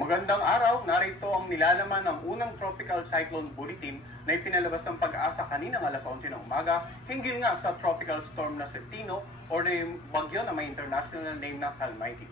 Magandang araw, narito ang nilalaman ng unang Tropical Cyclone Bulletin na ipinalabas ng Pag-asa kaninang alas 11 ng umaga hinggil nga sa tropical storm na Tino o na yung bagyo na may international name na Kalmayti.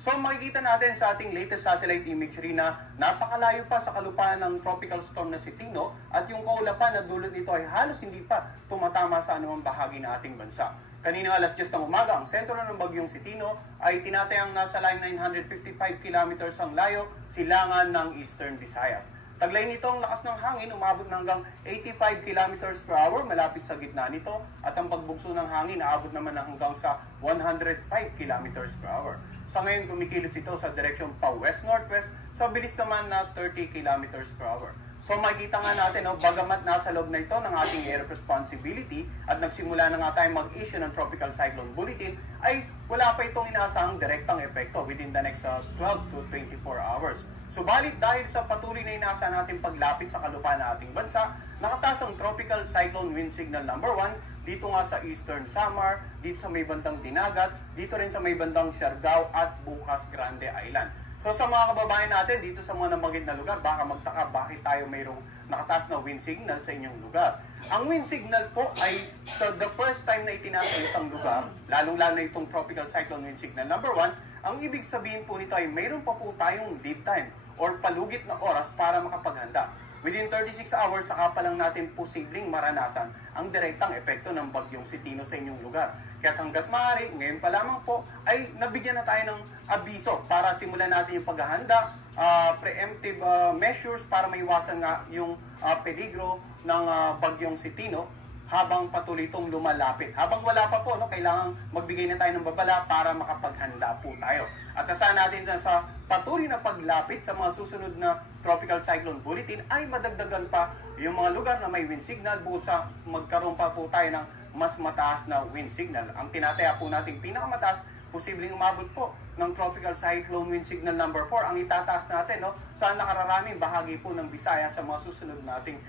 So makikita natin sa ating latest satellite imagery na napakalayo pa sa kalupaan ng tropical storm na Tino at yung kaulapan na dulot nito ay halos hindi pa tumatama sa anumang bahagi ng ating bansa. Kanina alas 10 ng umaga, ang sentro ng bagyong Tino ay tinatayang nasa line 955 kilometers ang layo silangan ng Eastern Visayas. Taglay nito ang lakas ng hangin, umabot na hanggang 85 kilometers per hour malapit sa gitna nito at ang pagbugso ng hangin aabot naman na hanggang sa 105 kilometers per hour. Sa ngayon kumikilos ito sa direksyon pa west-northwest sa bilis naman na 30 kilometers per hour. So makikita nga natin, bagamat nasa loob na ito ng ating area of responsibility at nagsimula na nga tayong mag-issue ng Tropical Cyclone Bulletin, ay wala pa itong inaasahang direktang epekto within the next 12 to 24 hours. Subalit dahil sa patuloy na inaasahan natin paglapit sa kalupaan ng ating bansa, nakataas ang Tropical Cyclone Wind Signal number 1 dito nga sa Eastern Samar, dito sa may bandang Dinagat, dito rin sa may bandang Siargao at Bukas Grande Island. So sa mga kababayan natin dito sa mga nabanggit na lugar, baka magtaka bakit tayo mayroong nakataas na wind signal sa inyong lugar. Ang wind signal po ay so the first time na itinaas sa isang lugar, lalong-lalo na itong Tropical Cyclone Wind Signal number 1, ang ibig sabihin po nito ay mayroon pa po tayong lead time or palugit na oras para makapaghanda. Within 36 hours, saka pa lang natin posibleng maranasan ang direktang epekto ng bagyong Tino sa inyong lugar. Kaya hanggat maaari, ngayon pa lamang po, ay nabigyan na tayo ng abiso para simulan natin yung paghahanda, preemptive measures para maiwasan nga yung peligro ng bagyong Tino habang patuloy itong lumalapit. Habang wala pa po, kailangan magbigay na tayo ng babala para makapaghanda po tayo. At asahan natin sa patuloy na paglapit sa mga susunod na Tropical Cyclone Bulletin ay madagdagan pa yung mga lugar na may wind signal bukod sa magkaroon pa po tayo ng mas mataas na wind signal. Ang tinataya po nating pinakamataas, posibleng umabot po ng Tropical Cyclone Wind Signal number 4 ang itataas natin sa nakararaming bahagi po ng Visayas sa mga susunod nating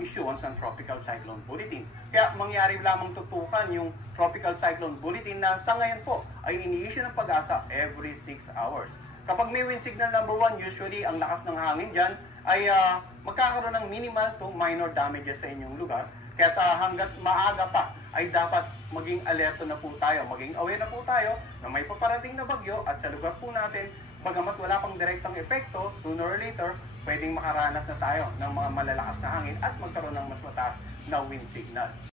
issuance ng Tropical Cyclone Bulletin. Kaya mangyari lamang tutukan yung Tropical Cyclone Bulletin na sa ngayon po ay ini-issue ng Pag-asa every 6 hours. Kapag may wind signal number 1, usually ang lakas ng hangin dyan ay magkakaroon ng minimal to minor damages sa inyong lugar. Kaya hanggat maaga pa ay dapat maging alerto na po tayo, maging aware na po tayo na may paparating na bagyo at sa lugar po natin, bagamat wala pang direktang epekto, sooner or later, pwedeng makaranas na tayo ng mga malalakas na hangin at magkaroon ng mas mataas na wind signal.